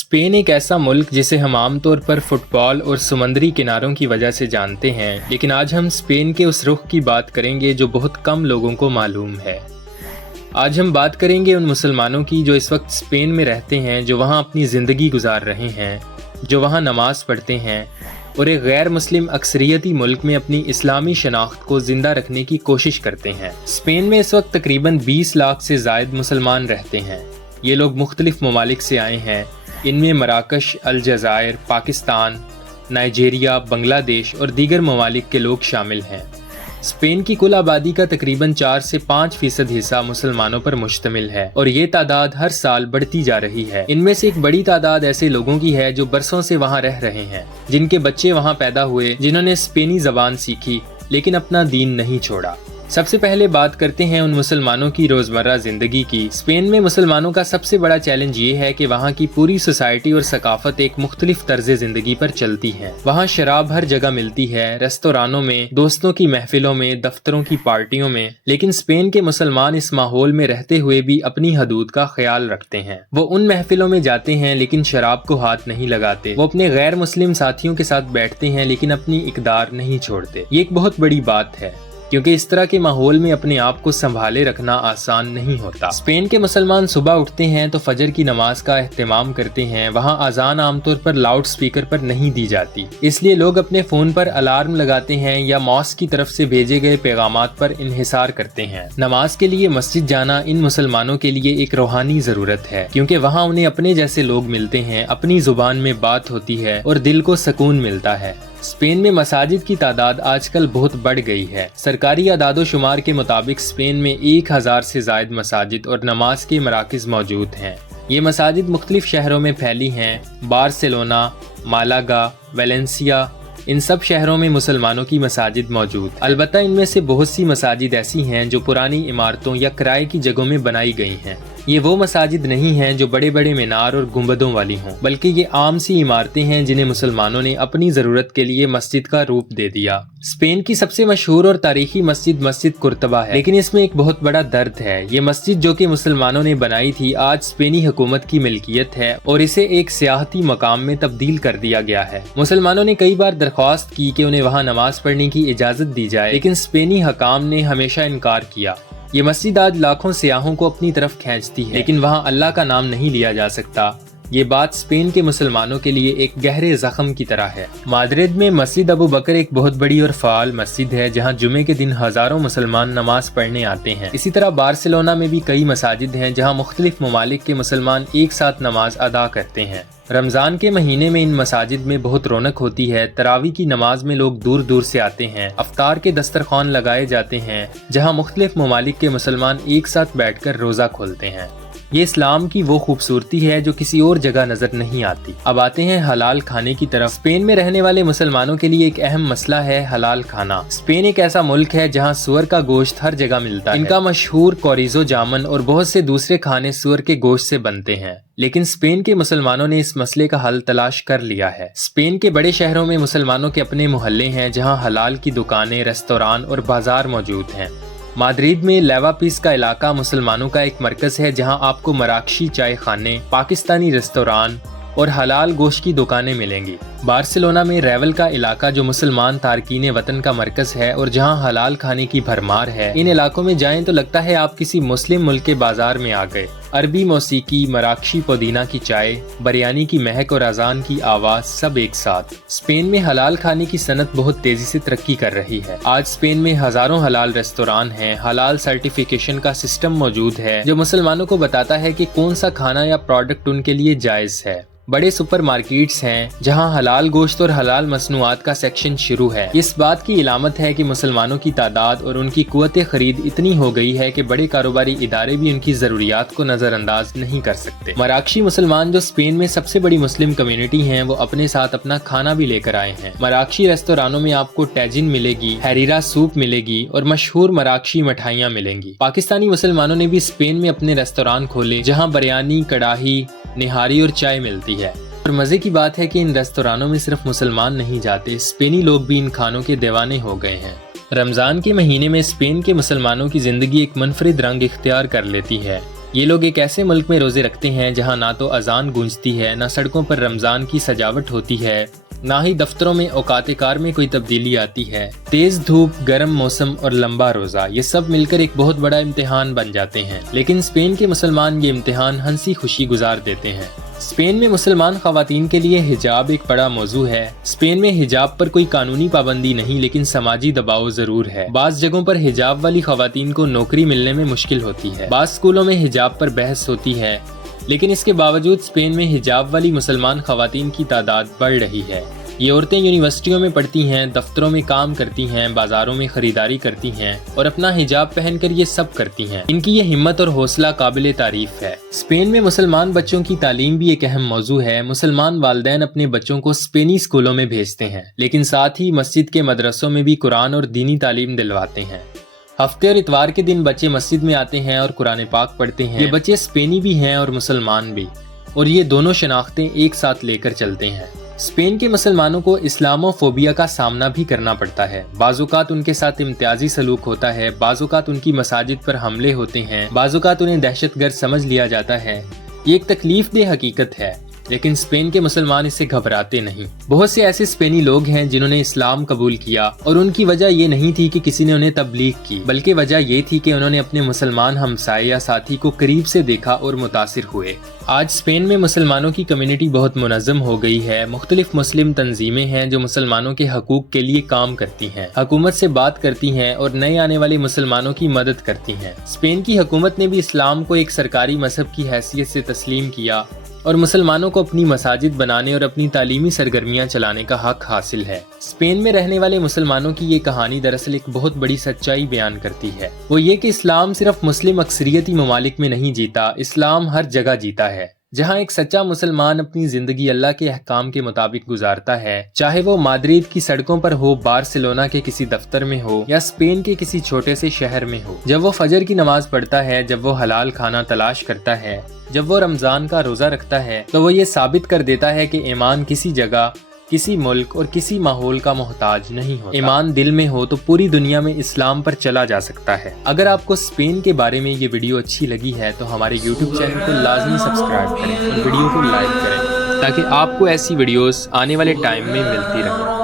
Spain एक ऐसा मुल्क जिसे हम आमतौर पर फुटबॉल और समुद्री किनारों की वजह से जानते हैं, लेकिन आज हम स्पेन के उस रुख की बात करेंगे जो बहुत कम लोगों को मालूम है। आज हम बात करेंगे उन मुसलमानों की जो इस वक्त स्पेन में रहते हैं, जो वहाँ अपनी ज़िंदगी गुजार रहे हैं, जो वहाँ नमाज पढ़ते हैं और एक गैर मुस्लिम अक्सरियती मुल्क में अपनी इस्लामी शनाख्त को ज़िंदा रखने की कोशिश करते हैं। स्पेन में इस वक्त तकरीबन 20 लाख से ज़ायद मुसलमान रहते हैं। ये लोग मुख्तलिफ ममालिक से आए हैं। इनमें मराकश, अलजायर, पाकिस्तान, नाइजीरिया, बांग्लादेश और दीगर ममालिक के लोग शामिल हैं। स्पेन की कुल आबादी का तकरीबन 4 से 5% हिस्सा मुसलमानों पर मुश्तमिल है और ये तादाद हर साल बढ़ती जा रही है। इनमें से एक बड़ी तादाद ऐसे लोगों की है जो बरसों से वहाँ रह रहे हैं, जिनके बच्चे वहाँ पैदा हुए, जिन्होंने स्पेनी ज़बान सीखी लेकिन अपना दीन नहीं छोड़ा। सबसे पहले बात करते हैं उन मुसलमानों की रोज़मर्रा ज़िंदगी की। स्पेन में मुसलमानों का सबसे बड़ा चैलेंज ये है कि वहाँ की पूरी सोसाइटी और सकाफत एक मुख्तलिफ तर्ज़ ज़िंदगी पर चलती है। वहाँ शराब हर जगह मिलती है, रेस्तोरानों में, दोस्तों की महफिलों में, दफ्तरों की पार्टियों में। लेकिन स्पेन के मुसलमान इस माहौल में रहते हुए भी अपनी हदूद का ख्याल रखते हैं। वो उन महफिलों में जाते हैं लेकिन शराब को हाथ नहीं लगाते। वो अपने गैर मुस्लिम साथियों के साथ बैठते हैं लेकिन अपनी इक़दार नहीं छोड़ते। ये एक बहुत बड़ी बात है, क्योंकि इस तरह के माहौल में अपने आप को संभाले रखना आसान नहीं होता। स्पेन के मुसलमान सुबह उठते हैं तो फजर की नमाज का एहतमाम करते हैं। वहाँ अजान आमतौर पर लाउड स्पीकर पर नहीं दी जाती, इसलिए लोग अपने फ़ोन पर अलार्म लगाते हैं या मॉस्क की तरफ से भेजे गए पैगामात पर इन्हिसार करते हैं। नमाज के लिए मस्जिद जाना इन मुसलमानों के लिए एक रूहानी ज़रूरत है, क्योंकि वहाँ उन्हें अपने जैसे लोग मिलते हैं, अपनी ज़ुबान में बात होती है और दिल को सुकून मिलता है। स्पेन में मसाजिद की तादाद आजकल बहुत बढ़ गई है। सरकारी अदादो शुमार के मुताबिक स्पेन में 1000 से ज़ायद मसाजिद और नमाज के मराकिज़ मौजूद हैं। ये मसाजिद मुख्तलिफ शहरों में फैली हैं। बार्सिलोना, मालागा, वेलेंसिया, इन सब शहरों में मुसलमानों की मसाजिद मौजूद। अलबत्ता इनमें से बहुत सी मसाजिद ऐसी हैं जो पुरानी इमारतों या किराए की जगहों में बनाई गई हैं। ये वो मसाजिद नहीं हैं जो बड़े बड़े मीनार और गुंबदों वाली हों, बल्कि ये आम सी इमारतें हैं जिन्हें मुसलमानों ने अपनी ज़रूरत के लिए मस्जिद का रूप दे दिया। स्पेन की सबसे मशहूर और तारीखी मस्जिद मस्जिद कुर्तबा है, लेकिन इसमें एक बहुत बड़ा दर्द है। ये मस्जिद जो कि मुसलमानों ने बनाई थी, आज स्पेनी हुकूमत की मिल्कियत है और इसे एक सियाहती मकाम में तब्दील कर दिया गया है। मुसलमानों ने कई बार दरख्वास्त की कि उन्हें वहाँ नमाज पढ़ने की इजाज़त दी जाए, लेकिन स्पेनी हकाम ने हमेशा इनकार किया। ये मस्जिद आज लाखों सियाहों को अपनी तरफ खींचती है, लेकिन वहाँ अल्लाह का नाम नहीं लिया जा सकता। ये बात स्पेन के मुसलमानों के लिए एक गहरे जख्म की तरह है। माद्रिद में मस्जिद अबू बकर एक बहुत बड़ी और फ़ाल मस्जिद है, जहाँ जुमे के दिन हज़ारों मुसलमान नमाज पढ़ने आते हैं। इसी तरह बार्सिलोना में भी कई मसाजिद हैं जहाँ मुख्तलिफ ममालिक के मुसलमान एक साथ नमाज अदा करते हैं। रमज़ान के महीने में इन मसाजिद में बहुत रौनक होती है। तरावी की नमाज में लोग दूर दूर से आते हैं। अफ्तार के दस्तरखान लगाए जाते हैं, जहाँ मुख्तलिफ ममालिक के मुसलमान एक साथ बैठकर रोज़ा खोलते हैं। ये इस्लाम की वो खूबसूरती है जो किसी और जगह नजर नहीं आती। अब आते हैं हलाल खाने की तरफ। स्पेन में रहने वाले मुसलमानों के लिए एक अहम मसला है हलाल खाना। स्पेन एक ऐसा मुल्क है जहाँ सुअर का गोश्त हर जगह मिलता है। इनका मशहूर कोरिजो जामन और बहुत से दूसरे खाने सुअर के गोश्त से बनते हैं, लेकिन स्पेन के मुसलमानों ने इस मसले का हल तलाश कर लिया है। स्पेन के बड़े शहरों में मुसलमानों के अपने मोहल्ले हैं जहाँ हलाल की दुकानें, रेस्तोरान और बाजार मौजूद हैं। माद्रिद में लेवापीस का इलाका मुसलमानों का एक मरकज है, जहां आपको मराकशी चाय खाने, पाकिस्तानी रेस्तोरान और हलाल गोश्त की दुकानें मिलेंगी। बार्सिलोना में रेवल का इलाका जो मुसलमान तारकीन वतन का मरकज है और जहां हलाल खाने की भरमार है। इन इलाकों में जाएं तो लगता है आप किसी मुस्लिम मुल्क के बाजार में आ गए। अरबी मौसीकी, मराकशी पुदीना की चाय, बिरयानी की महक और अजान की आवाज़ सब एक साथ। स्पेन में हलाल खाने की सनत बहुत तेजी से तरक्की कर रही है। आज स्पेन में हज़ारों हलाल रेस्तोरान हैं। हलाल सर्टिफिकेशन का सिस्टम मौजूद है जो मुसलमानों को बताता है कि कौन सा खाना या प्रोडक्ट उनके लिए जायज़ है। बड़े सुपर मार्केट्स हैं जहां हलाल गोश्त और हलाल मसनूआत का सेक्शन शुरू है। इस बात की इलामत है कि मुसलमानों की तादाद और उनकी कुव्वत खरीद इतनी हो गई है कि बड़े कारोबारी इदारे भी उनकी ज़रूरियात को नज़रअंदाज नहीं कर सकते। मराकशी मुसलमान जो स्पेन में सबसे बड़ी मुस्लिम कम्युनिटी हैं, वो अपने साथ अपना खाना भी लेकर आए हैं। मराकशी रेस्तोरानों में आपको टैजिन मिलेगी, हैरीरा सूप मिलेगी और मशहूर मराकशी मिठाइयाँ मिलेंगी। पाकिस्तानी मुसलमानों ने भी स्पेन में अपने रेस्तोरान खोले जहाँ बिरयानी, कड़ाही, निहारी और चाय मिलती है। और मजे की बात है कि इन रेस्तोरानों में सिर्फ मुसलमान नहीं जाते, स्पेनी लोग भी इन खानों के दीवाने हो गए हैं। रमज़ान के महीने में स्पेन के मुसलमानों की ज़िंदगी एक मुनफरिद रंग इख्तियार कर लेती है। یہ لوگ ایک ایسے ملک میں روزے رکھتے ہیں جہاں نہ تو اذان گونجتی ہے، نہ سڑکوں پر رمضان کی سجاوٹ ہوتی ہے، نہ ہی دفتروں میں اوقات کار میں کوئی تبدیلی آتی ہے۔ تیز دھوپ، گرم موسم اور لمبا روزہ، یہ سب مل کر ایک بہت بڑا امتحان بن جاتے ہیں، لیکن اسپین کے مسلمان یہ امتحان ہنسی خوشی گزار دیتے ہیں۔ اسپین میں مسلمان خواتین کے لیے حجاب ایک بڑا موضوع ہے۔ اسپین میں حجاب پر کوئی قانونی پابندی نہیں، لیکن سماجی دباؤ ضرور ہے۔ بعض جگہوں پر حجاب والی خواتین کو نوکری ملنے میں مشکل ہوتی ہے۔ بعض اسکولوں میں حجاب پر بحث ہوتی ہے، لیکن اس کے باوجود اسپین میں حجاب والی مسلمان خواتین کی تعداد بڑھ رہی ہے۔ یہ عورتیں یونیورسٹیوں میں پڑھتی ہیں، دفتروں میں کام کرتی ہیں، بازاروں میں خریداری کرتی ہیں اور اپنا حجاب پہن کر یہ سب کرتی ہیں۔ ان کی یہ ہمت اور حوصلہ قابل تعریف ہے۔ اسپین میں مسلمان بچوں کی تعلیم بھی ایک اہم موضوع ہے۔ مسلمان والدین اپنے بچوں کو اسپینی اسکولوں میں بھیجتے ہیں، لیکن ساتھ ہی مسجد کے مدرسوں میں بھی قرآن اور دینی تعلیم دلواتے ہیں۔ ہفتے اور اتوار کے دن بچے مسجد میں آتے ہیں اور قرآن پاک پڑھتے ہیں۔ یہ بچے اسپینی بھی ہیں اور مسلمان بھی، اور یہ دونوں شناختیں ایک ساتھ لے کر چلتے ہیں۔ اسپین کے مسلمانوں کو اسلامو فوبیا کا سامنا بھی کرنا پڑتا ہے۔ بعض اوقات ان کے ساتھ امتیازی سلوک ہوتا ہے، بعض اوقات ان کی مساجد پر حملے ہوتے ہیں، بعض اوقات انہیں دہشت گرد سمجھ لیا جاتا ہے۔ یہ ایک تکلیف دہ حقیقت ہے، لیکن اسپین کے مسلمان اس سے گھبراتے نہیں۔ بہت سے ایسے اسپینی لوگ ہیں جنہوں نے اسلام قبول کیا، اور ان کی وجہ یہ نہیں تھی کہ کسی نے انہیں تبلیغ کی، بلکہ وجہ یہ تھی کہ انہوں نے اپنے مسلمان ہمسائے یا ساتھی کو قریب سے دیکھا اور متاثر ہوئے۔ آج اسپین میں مسلمانوں کی کمیونٹی بہت منظم ہو گئی ہے۔ مختلف مسلم تنظیمیں ہیں جو مسلمانوں کے حقوق کے لیے کام کرتی ہیں، حکومت سے بات کرتی ہیں اور نئے آنے والے مسلمانوں کی مدد کرتی ہیں۔ اسپین کی حکومت نے بھی اسلام کو ایک سرکاری مذہب کی حیثیت سے تسلیم کیا، اور مسلمانوں کو اپنی مساجد بنانے اور اپنی تعلیمی سرگرمیاں چلانے کا حق حاصل ہے۔ اسپین میں رہنے والے مسلمانوں کی یہ کہانی دراصل ایک بہت بڑی سچائی بیان کرتی ہے۔ وہ یہ کہ اسلام صرف مسلم اکثریتی ممالک میں نہیں جیتا، اسلام ہر جگہ جیتا ہے۔ جہاں ایک سچا مسلمان اپنی زندگی اللہ کے احکام کے مطابق گزارتا ہے، چاہے وہ مادرید کی سڑکوں پر ہو، بارسلونا کے کسی دفتر میں ہو یا اسپین کے کسی چھوٹے سے شہر میں ہو، جب وہ فجر کی نماز پڑھتا ہے، جب وہ حلال کھانا تلاش کرتا ہے، جب وہ رمضان کا روزہ رکھتا ہے، تو وہ یہ ثابت کر دیتا ہے کہ ایمان کسی جگہ، کسی ملک اور کسی ماحول کا محتاج نہیں ہوتا۔ ایمان دل میں ہو تو پوری دنیا میں اسلام پر چلا جا سکتا ہے۔ اگر آپ کو اسپین کے بارے میں یہ ویڈیو اچھی لگی ہے تو ہمارے یوٹیوب چینل کو لازمی سبسکرائب کریں اور ویڈیو کو لائک کریں، تاکہ آپ کو ایسی ویڈیوز آنے والے ٹائم میں ملتی رہیں۔